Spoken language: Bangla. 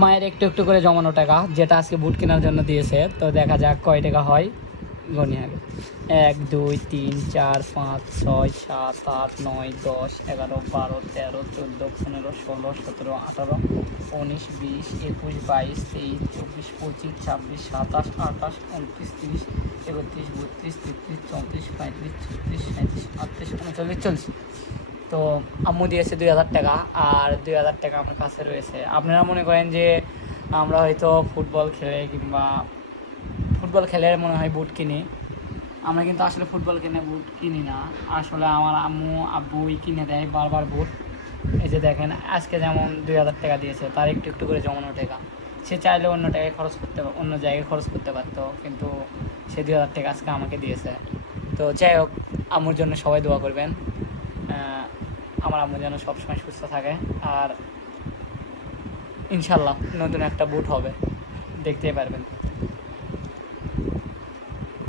মায়ের একটু একটু করে জমানো টাকা, যেটা আজকে বুট কেনার জন্য দিয়েছে। তো দেখা যাক কয় টাকা হয়, গণি আগে। 1 2 3 4 5 6 7 8 9 10 11 12 13 14 15 16 17 18 19 20 21 22 23 24 25 26 27 28 29 30 31 32 33 34 35 36 37 38 39 40। তো আম্মু দিয়েছে 2000 টাকা, আর 2000 টাকা আমার কাছে রয়েছে। আপনারা মনে করেন যে আমরা হয়তো ফুটবল খেলে মনে হয় বুট কিনি, আমরা কিন্তু আসলে ফুটবল কিনে বুট কিনি না। আসলে আমার আম্মু আব্বুই কিনে দেয় বারবার বুট। এই যে দেখেন, আজকে যেমন 2000 টাকা দিয়েছে, তার একটু একটু করে জমানো টাকা। সে চাইলে অন্য জায়গায় খরচ করতে পারতো, কিন্তু সে 2000 টাকা আজকে আমাকে দিয়েছে। তো যাই হোক, আম্মুর জন্য সবাই দোয়া করবেন। আমার আম্মু যেন সবসময় সুস্থ থাকে, আর ইনশাল্লাহ নতুন একটা বুট হবে, দেখতেই পারবেন।